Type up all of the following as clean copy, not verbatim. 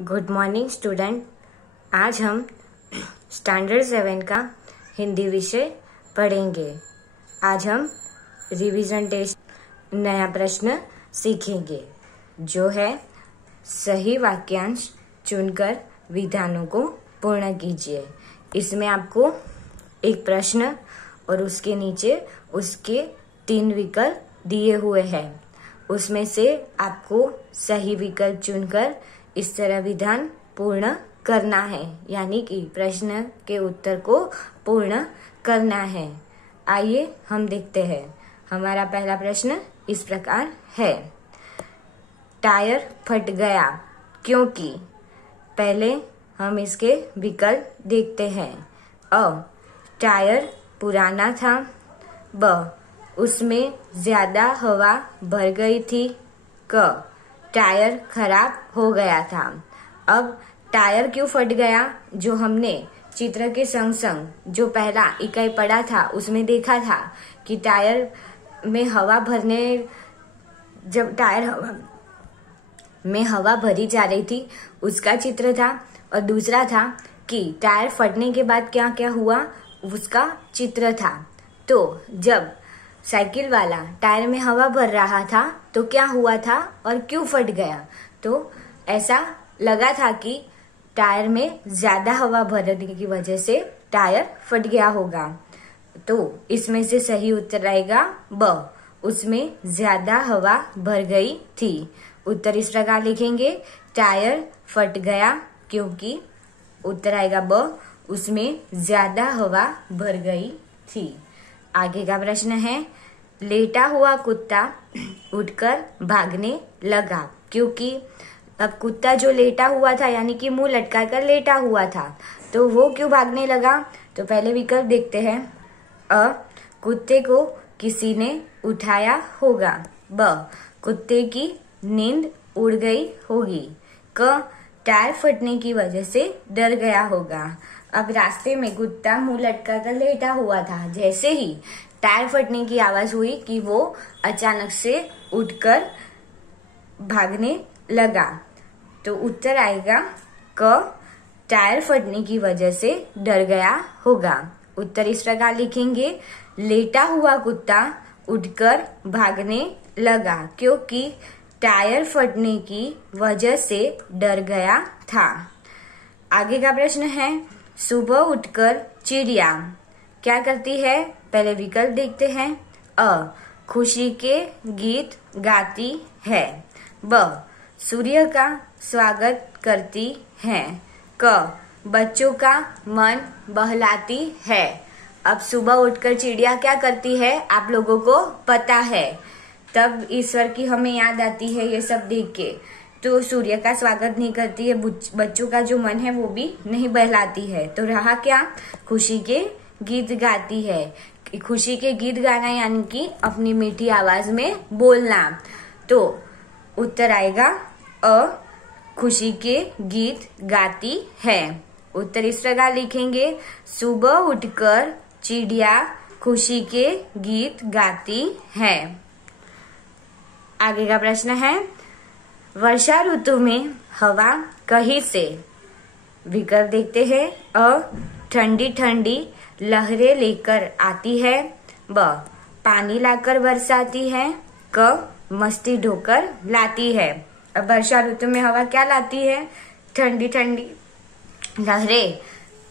Good morning student. आज हम standard 7 का हिंदी विषय पढ़ेंगे। आज हम रिवीजन टेस्ट नया प्रश्न सीखेंगे जो है सही वाक्यांश चुनकर विधानों को पूर्ण कीजिए। इसमें आपको एक प्रश्न और उसके नीचे उसके 3 विकल्प दिए हुए हैं। उसमें से आपको सही विकल्प चुनकर इस तरह विधान पूर्ण करना है, यानी कि प्रश्न के उत्तर को पूर्ण करना है। आइए हम देखते हैं। हमारा पहला प्रश्न इस प्रकार है, टायर फट गया क्योंकि। पहले हम इसके विकल्प देखते हैं। अ, टायर पुराना था। ब, उसमें ज्यादा हवा भर गई थी। क, टायर खराब हो गया था। अब टायर क्यों फट गया, जो हमने चित्र के संग संग जो पहला इकाई पढ़ा था उसमें देखा था कि टायर में हवा भरने, जब टायर में हवा भरी जा रही थी उसका चित्र था, और दूसरा था कि टायर फटने के बाद क्या क्या हुआ उसका चित्र था। तो जब साइकिल वाला टायर में हवा भर रहा था तो क्या हुआ था और क्यों फट गया, तो ऐसा लगा था कि टायर में ज्यादा हवा भरने की वजह से टायर फट गया होगा। तो इसमें से सही उत्तर आएगा ब, उसमें ज्यादा हवा भर गई थी। उत्तर इस प्रकार लिखेंगे, टायर फट गया क्योंकि। उत्तर आएगा ब, उसमें ज्यादा हवा भर गई थी। आगे का प्रश्न है, लेटा हुआ कुत्ता उठकर भागने लगा क्योंकि। अब कुत्ता जो लेटा हुआ था यानी कि मुंह लटका कर लेटा हुआ था, तो वो क्यों भागने लगा, तो पहले विकल्प देखते हैं। अ, कुत्ते को किसी ने उठाया होगा। ब, कुत्ते की नींद उड़ गई होगी। क, टायर फटने की वजह से डर गया होगा। अब रास्ते में कुत्ता मुंह लटका कर लेटा हुआ था। जैसे ही टायर फटने की आवाज हुई कि वो अचानक से उठकर भागने लगा। तो उत्तर आएगा क, टायर फटने की वजह से डर गया होगा। उत्तर इस प्रकार लिखेंगे, लेटा हुआ कुत्ता उठकर भागने लगा क्योंकि टायर फटने की वजह से डर गया था। आगे का प्रश्न है, सुबह उठकर चिड़िया क्या करती है। पहले विकल्प देखते हैं। अ, खुशी के गीत गाती है। ब, सूर्य का स्वागत करती है। क, बच्चों का मन बहलाती है। अब सुबह उठकर चिड़िया क्या करती है आप लोगों को पता है, तब ईश्वर की हमें याद आती है ये सब देख के। तो सूर्य का स्वागत नहीं करती है, बच्चों का जो मन है वो भी नहीं बहलाती है। तो रहा क्या, खुशी के गीत गाती है। खुशी के गीत गाना यानी कि अपनी मीठी आवाज में बोलना। तो उत्तर आएगा अ, खुशी के गीत गाती है। उत्तर इस प्रकार लिखेंगे, सुबह उठकर चिड़िया खुशी के गीत गाती है। आगे का प्रश्न है, वर्षा ऋतु में हवा कहीं से। विकल्प देखते हैं। अ, ठंडी ठंडी लहरें लेकर आती है। ब, पानी लाकर बरसाती है। क, मस्ती ढोकर लाती है। अब वर्षा ऋतु में हवा क्या लाती है, ठंडी ठंडी लहरें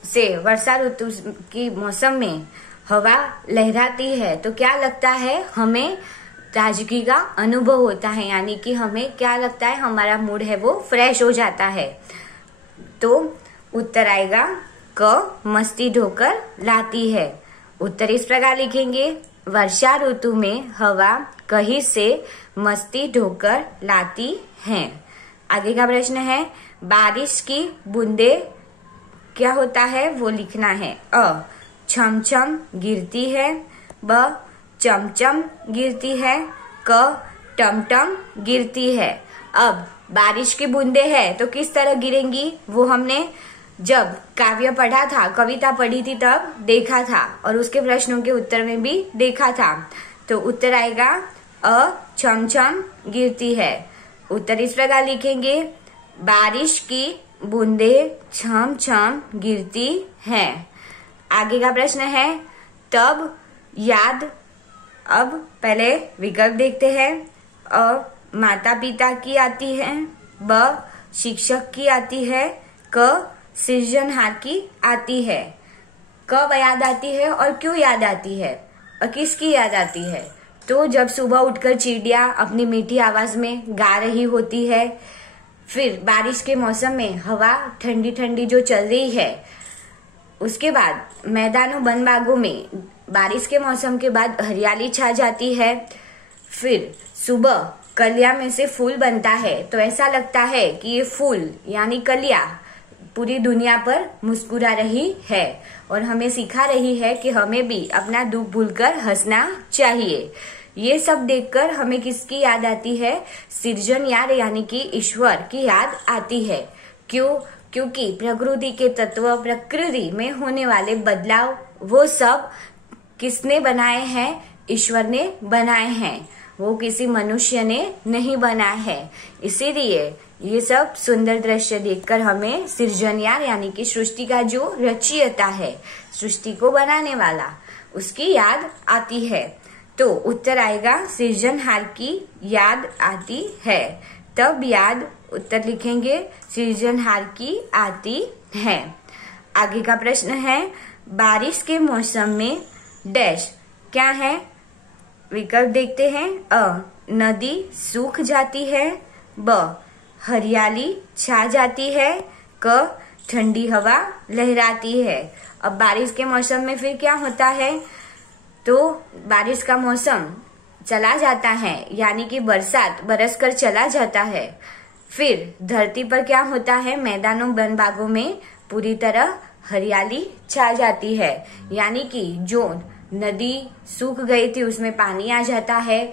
से। वर्षा ऋतु की मौसम में हवा लहराती है तो क्या लगता है, हमें ताजगी का अनुभव होता है, यानी कि हमें क्या लगता है, हमारा मूड है वो फ्रेश हो जाता है। तो उत्तर आएगा क, मस्ती ढोकर लाती है। उत्तर इस प्रकार लिखेंगे, वर्षा ऋतु में हवा कहीं से मस्ती ढोकर लाती है। आगे का प्रश्न है, बारिश की बूंदे क्या होता है वो लिखना है। अ, छमछम गिरती है। ब, चमचम गिरती है। क, टमटम गिरती है। अब बारिश की बूंदे हैं तो किस तरह गिरेंगी वो हमने जब काव्य पढ़ा था, कविता पढ़ी थी तब देखा था, और उसके प्रश्नों के उत्तर में भी देखा था। तो उत्तर आएगा अ, छमछम गिरती है। उत्तर इस प्रकार लिखेंगे, बारिश की बूंदें छम छम गिरती हैं। आगे का प्रश्न है तब याद। अब पहले विकल्प देखते हैं। अ माता पिता की आती है, ब शिक्षक की आती है, क सृजनहार की आती है। कब याद आती है और क्यों याद आती है और किसकी याद आती है? तो जब सुबह उठकर चिड़िया अपनी मीठी आवाज में गा रही होती है, फिर बारिश के मौसम में हवा ठंडी ठंडी जो चल रही है, उसके बाद मैदानों वन बागों में बारिश के मौसम के बाद हरियाली छा जाती है, फिर सुबह कलियां में से फूल बनता है तो ऐसा लगता है कि ये फूल यानी कलियां पूरी दुनिया पर मुस्कुरा रही है और हमें सिखा रही है कि हमें भी अपना दुख भूलकर हंसना चाहिए। ये सब देखकर हमें किसकी याद आती है? सृजनहार यानी कि ईश्वर की याद आती है। क्यों? क्योंकि प्रकृति के तत्व, प्रकृति में होने वाले बदलाव, वो सब किसने बनाए हैं? ईश्वर ने बनाए हैं, वो किसी मनुष्य ने नहीं बनाए हैं। इसीलिए ये सब सुंदर दृश्य देखकर हमें सृजनहार यानी कि सृष्टि का जो रचयिता है, सृष्टि को बनाने वाला, उसकी याद आती है। तो उत्तर आएगा सृजनहार की याद आती है। तब याद उत्तर लिखेंगे सृजनहार की आती है। आगे का प्रश्न है बारिश के मौसम में डैश क्या है? विकल्प देखते हैं। अ नदी सूख जाती है, ब हरियाली छा जाती है, क ठंडी हवा लहराती है। अब बारिश के मौसम में फिर क्या होता है? तो बारिश का मौसम चला जाता है यानी कि बरसात बरसकर चला जाता है। फिर धरती पर क्या होता है? मैदानों वन बागों में पूरी तरह हरियाली छा जाती है यानी कि जो नदी सूख गई थी उसमें पानी आ जाता है।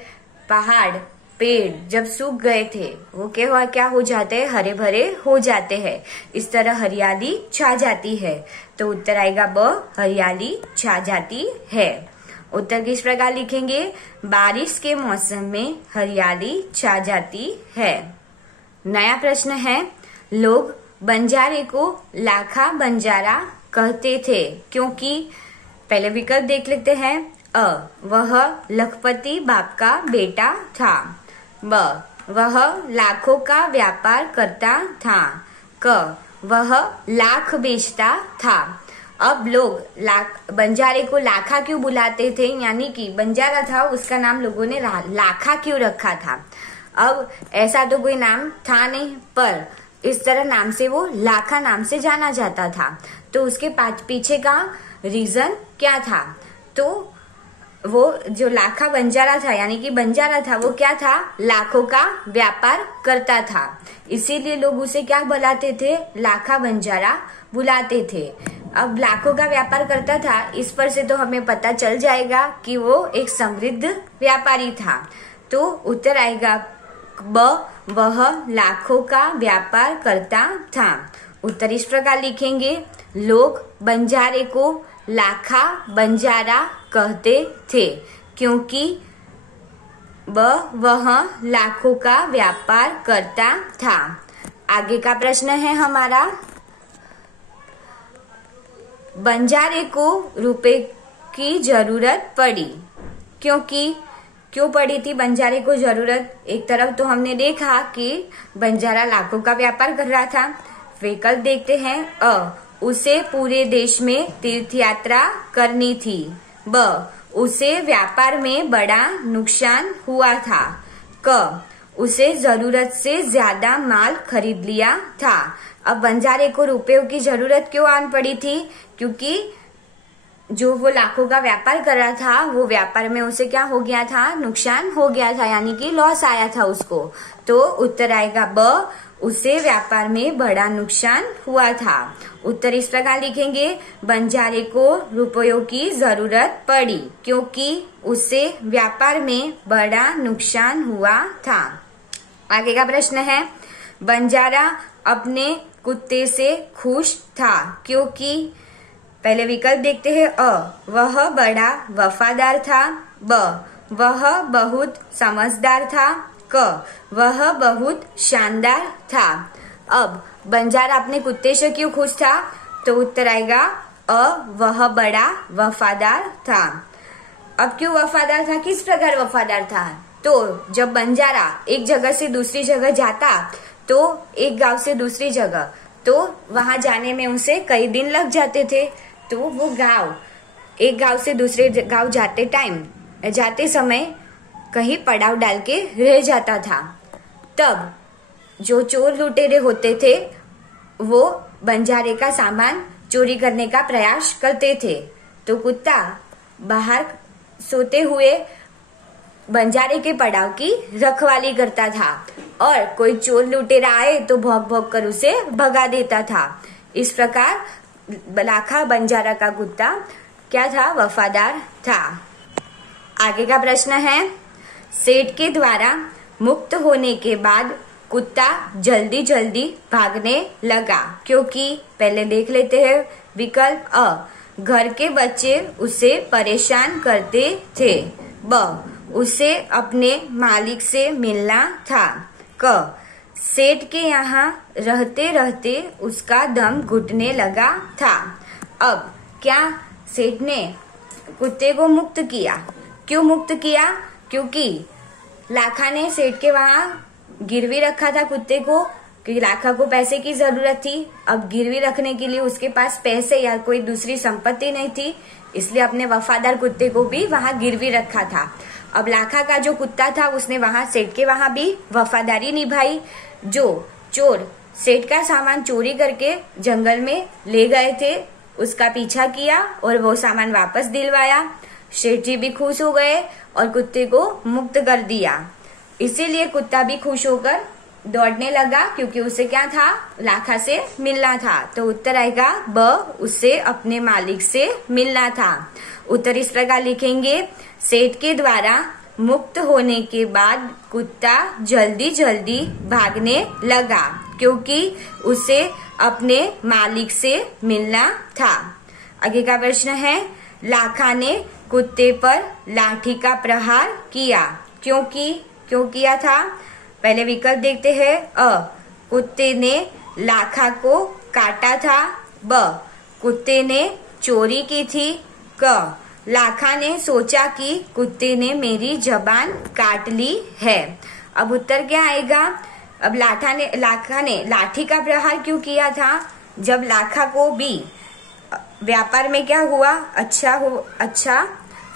पहाड़ पेड़ जब सूख गए थे वो क्या हो जाते हैं? हरे भरे हो जाते हैं। इस तरह हरियाली छा जाती है। तो उत्तर आएगा ब हरियाली छा जाती है। उत्तर किस प्रकार लिखेंगे? बारिश के मौसम में हरियाली छा जाती है। नया प्रश्न है लोग बंजारे को लाखा बंजारा कहते थे क्योंकि। पहले विकल्प देख लेते हैं। अ वह लखपति बाप का बेटा था, ब वह लाखों का व्यापार करता था, क वह लाख बेचता था। अब लोग बंजारे को लाखा क्यों बुलाते थे? यानी कि बंजारा था उसका नाम लोगों ने लाखा क्यों रखा था? अब ऐसा तो कोई नाम था नहीं, पर इस तरह नाम से वो लाखा नाम से जाना जाता था। तो उसके पीछे का रीजन क्या था? तो वो जो लाखा बंजारा था यानी कि बंजारा था वो क्या था? लाखों का व्यापार करता था, इसीलिए लोग उसे क्या बुलाते थे? लाखा बंजारा बुलाते थे। अब लाखों का व्यापार करता था, इस पर से तो हमें पता चल जाएगा कि वो एक समृद्ध व्यापारी था। तो उत्तर आएगा ब वह लाखों का व्यापार करता था। उत्तर इस प्रकार लिखेंगे लोग बंजारे को लाखा बंजारा कहते थे क्योंकि वह लाखों का व्यापार करता था। आगे का प्रश्न है हमारा बंजारे को रुपए की जरूरत पड़ी क्योंकि। क्यों पड़ी थी बंजारे को जरूरत? एक तरफ तो हमने देखा कि बंजारा लाखों का व्यापार कर रहा था। विकल्प देखते हैं। अ उसे पूरे देश में तीर्थ यात्रा करनी थी, ब उसे व्यापार में बड़ा नुकसान हुआ था, क उसे जरूरत से ज्यादा माल खरीद लिया था। अब बंजारे को रुपयों की जरूरत क्यों आन पड़ी थी? क्योंकि जो वो लाखों का व्यापार कर रहा था वो व्यापार में उसे क्या हो गया था? नुकसान हो गया था यानी कि लॉस आया था उसको। तो उत्तर आएगा ब उसे व्यापार में बड़ा नुकसान हुआ था। उत्तर इस प्रकार लिखेंगे बंजारे को रुपयों की जरूरत पड़ी क्योंकि उसे व्यापार में बड़ा नुकसान हुआ था। आगे का प्रश्न है बंजारा अपने कुत्ते से खुश था क्योंकि। पहले विकल्प देखते हैं। अ वह बड़ा वफादार था, ब वह बहुत समझदार था, क वह बहुत शानदार था। अब बंजारा अपने कुत्ते से क्यों खुश था? तो उत्तर आएगा वह बड़ा वफादार था। अब क्यों वफादार था, किस प्रकार वफादार था? तो जब बंजारा एक जगह से दूसरी जगह जाता, तो एक गांव से दूसरी जगह, तो वहां जाने में उसे कई दिन लग जाते थे। तो वो एक गांव से दूसरे गांव जाते समय कहीं पड़ाव डाल के रह जाता था। तब जो चोर लुटेरे होते थे वो बंजारे का सामान चोरी करने का प्रयास करते थे। तो कुत्ता बाहर सोते हुए बंजारे के पड़ाव की रखवाली करता था और कोई चोर लुटेरा आए तो भौंक भौंक कर उसे भगा देता था। इस प्रकार लाखा बंजारा का कुत्ता क्या था? वफादार था। आगे का प्रश्न है, सेठ के द्वारा मुक्त होने के बाद कुत्ता जल्दी जल्दी भागने लगा क्योंकि, पहले देख लेते हैं विकल्प अ, घर के बच्चे उसे परेशान करते थे, ब, उसे अपने मालिक से मिलना था, क, सेठ के यहाँ रहते रहते उसका दम घुटने लगा था। अब क्या सेठ ने कुत्ते को मुक्त किया? क्यों मुक्त किया? क्योंकि लाखा ने सेठ के वहां गिरवी रखा था कुत्ते को, क्योंकि लाखा को पैसे की जरूरत थी। अब गिरवी रखने के लिए उसके पास पैसे या कोई दूसरी संपत्ति नहीं थी, इसलिए अपने वफादार कुत्ते को भी वहां गिरवी रखा था। अब लाखा का जो कुत्ता था उसने वहां सेठ के वहां भी वफादारी निभाई। जो चोर सेठ का सामान चोरी करके जंगल में ले गए थे उसका पीछा किया और वो सामान वापस दिलवाया। सेठ जी भी खुश हो गए और कुत्ते को मुक्त कर दिया। इसीलिए कुत्ता भी खुश होकर दौड़ने लगा क्योंकि उसे क्या था? लाखा से मिलना था। तो उत्तर आएगा ब, उसे अपने मालिक से मिलना था। उत्तर इस प्रकार लिखेंगे, सेठ के द्वारा मुक्त होने के बाद कुत्ता जल्दी जल्दी भागने लगा क्योंकि उसे अपने मालिक से मिलना था। आगे का प्रश्न है, लाखा ने कुत्ते पर लाठी का प्रहार किया क्योंकि, क्यों किया था? पहले विकल्प देखते हैं अ, कुत्ते ने लाखा को काटा था, ब, कुत्ते ने चोरी की थी, क, लाखा ने सोचा कि कुत्ते ने मेरी जबान काट ली है। अब उत्तर क्या आएगा? अब लाखा ने लाठी का प्रहार क्यों किया था? जब लाखा को भी व्यापार में क्या हुआ? अच्छा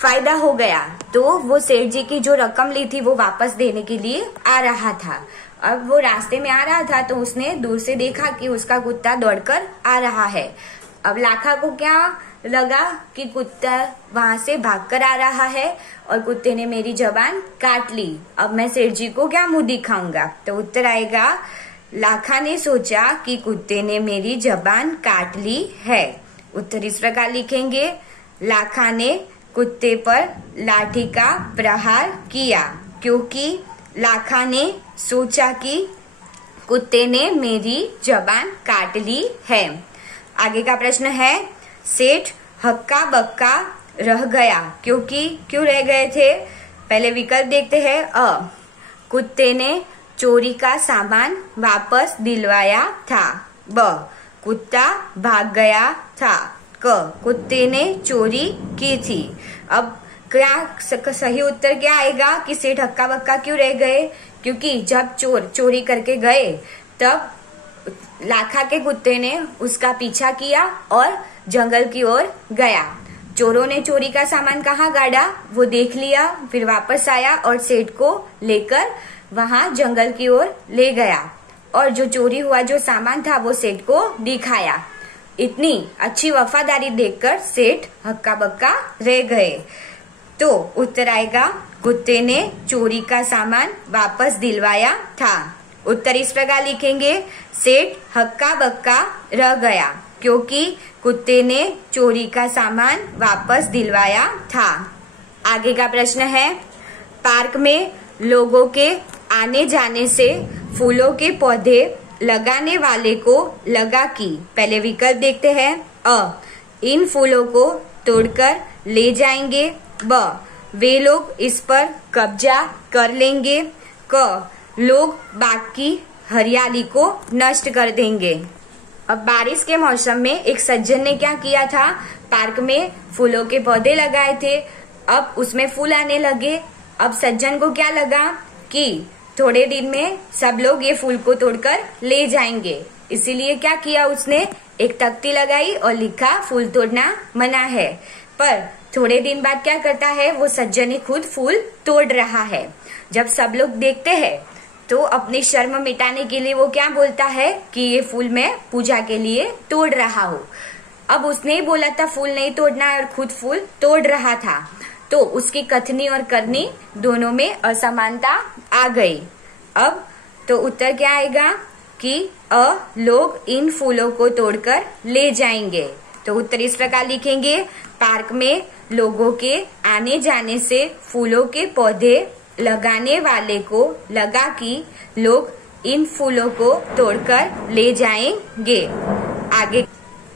फायदा हो गया, तो वो सेठ जी की जो रकम ली थी वो वापस देने के लिए आ रहा था। अब वो रास्ते में आ रहा था तो उसने दूर से देखा कि उसका कुत्ता दौड़कर आ रहा है। अब लाखा को क्या लगा कि कुत्ता वहां से भागकर आ रहा है और कुत्ते ने मेरी जबान काट ली, अब मैं सेठ जी को क्या मुंह दिखाऊंगा? तो उत्तर आएगा, लाखा ने सोचा कि कुत्ते ने मेरी जबान काट ली है। उत्तर इस प्रकार लिखेंगे, लाखा ने कुत्ते पर लाठी का प्रहार किया क्योंकि लाखा ने सोचा कि कुत्ते ने मेरी जबान काट ली है। आगे का प्रश्न है, सेठ हक्का बक्का रह गया क्योंकि, क्यों रह गए थे? पहले विकल्प देखते हैं अ, कुत्ते ने चोरी का सामान वापस दिलवाया था, ब, कुत्ता भाग गया था, क, कुत्ते ने चोरी की थी। अब क्या सही उत्तर क्या आएगा कि सेठ हक्का बक्का क्यों रह गए? क्योंकि जब चोर चोरी करके गए तब लाखा के कुत्ते ने उसका पीछा किया और जंगल की ओर गया। चोरों ने चोरी का सामान कहाँ गाड़ा वो देख लिया, फिर वापस आया और सेठ को लेकर वहां जंगल की ओर ले गया और जो चोरी हुआ जो सामान था वो सेठ को दिखाया। इतनी अच्छी वफादारी देखकर सेठ हक्का बक्का रह गए। तो उत्तर आएगा, कुत्ते ने चोरी का सामान वापस दिलवाया था। उत्तर इस प्रकार लिखेंगे, सेठ हक्का बक्का रह गया क्योंकि कुत्ते ने चोरी का सामान वापस दिलवाया था। आगे का प्रश्न है, पार्क में लोगों के आने जाने से फूलों के पौधे लगाने वाले को लगा कि, पहले विकल्प देखते हैं अ, इन फूलों को तोड़कर ले जाएंगे, ब, वे लोग इस पर कब्जा कर लेंगे, क, लोग बाग की हरियाली को नष्ट कर देंगे। अब बारिश के मौसम में एक सज्जन ने क्या किया था, पार्क में फूलों के पौधे लगाए थे। अब उसमें फूल आने लगे। अब सज्जन को क्या लगा कि थोड़े दिन में सब लोग ये फूल को तोड़कर ले जाएंगे, इसीलिए क्या किया उसने, एक तख्ती लगाई और लिखा फूल तोड़ना मना है। पर थोड़े दिन बाद क्या करता है, वो सज्जन ही खुद फूल तोड़ रहा है। जब सब लोग देखते हैं तो अपनी शर्म मिटाने के लिए वो क्या बोलता है कि ये फूल मैं पूजा के लिए तोड़ रहा हूँ। अब उसने ही बोला था फूल नहीं तोड़ना है और खुद फूल तोड़ रहा था, तो उसकी कथनी और करनी दोनों में असमानता आ गई। अब तो उत्तर क्या आएगा कि लोग इन फूलों को तोड़कर ले जाएंगे। तो उत्तर इस प्रकार लिखेंगे, पार्क में लोगों के आने जाने से फूलों के पौधे लगाने वाले को लगा कि लोग इन फूलों को तोड़कर ले जाएंगे।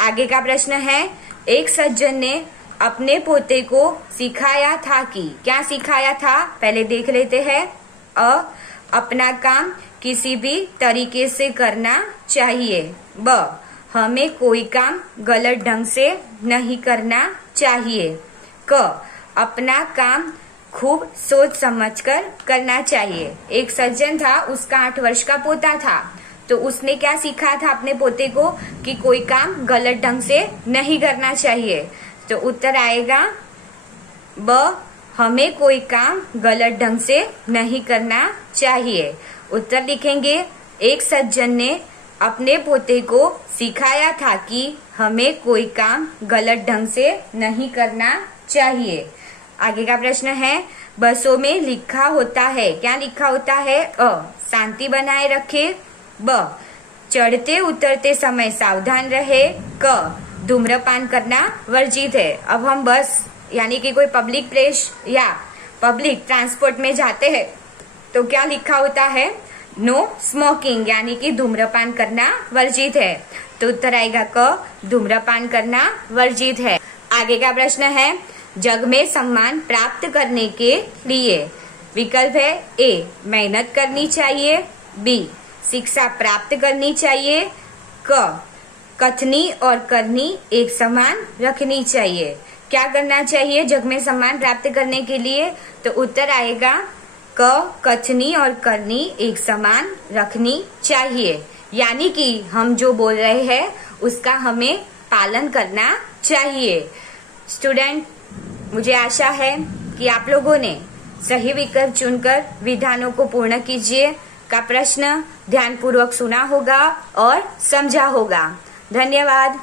आगे का प्रश्न है, एक सज्जन ने अपने पोते को सिखाया था कि, क्या सिखाया था पहले देख लेते हैं। अपना काम किसी भी तरीके से करना चाहिए। ब, हमें कोई काम गलत ढंग से नहीं करना चाहिए। क, अपना काम खूब सोच समझकर करना चाहिए। एक सज्जन था, उसका 8 वर्ष का पोता था, तो उसने क्या सीखा था अपने पोते को कि कोई काम गलत ढंग से नहीं करना चाहिए। तो उत्तर आएगा ब, हमें कोई काम गलत ढंग से नहीं करना चाहिए। उत्तर लिखेंगे, एक सज्जन ने अपने पोते को सिखाया था कि हमें कोई काम गलत ढंग से नहीं करना चाहिए। आगे का प्रश्न है, बसों में लिखा होता है, क्या लिखा होता है। शांति बनाए रखे। ब, चढ़ते उतरते समय सावधान रहे। क, धूम्रपान करना वर्जित है। अब हम बस यानी कि कोई पब्लिक प्लेस या पब्लिक ट्रांसपोर्ट में जाते हैं तो क्या लिखा होता है, नो स्मोकिंग, यानी कि धूम्रपान करना वर्जित है। तो उत्तर आएगा क, धूम्रपान करना वर्जित है। आगे का प्रश्न है, जग में सम्मान प्राप्त करने के लिए विकल्प है, ए, मेहनत करनी चाहिए। बी, शिक्षा प्राप्त करनी चाहिए। क, कथनी और करनी एक समान रखनी चाहिए। क्या करना चाहिए जग में सम्मान प्राप्त करने के लिए, तो उत्तर आएगा क, कथनी और करनी एक समान रखनी चाहिए। यानी कि हम जो बोल रहे हैं उसका हमें पालन करना चाहिए। स्टूडेंट, मुझे आशा है कि आप लोगों ने सही विकल्प चुनकर विधानों को पूर्ण कीजिए का प्रश्न ध्यानपूर्वक सुना होगा और समझा होगा। धन्यवाद।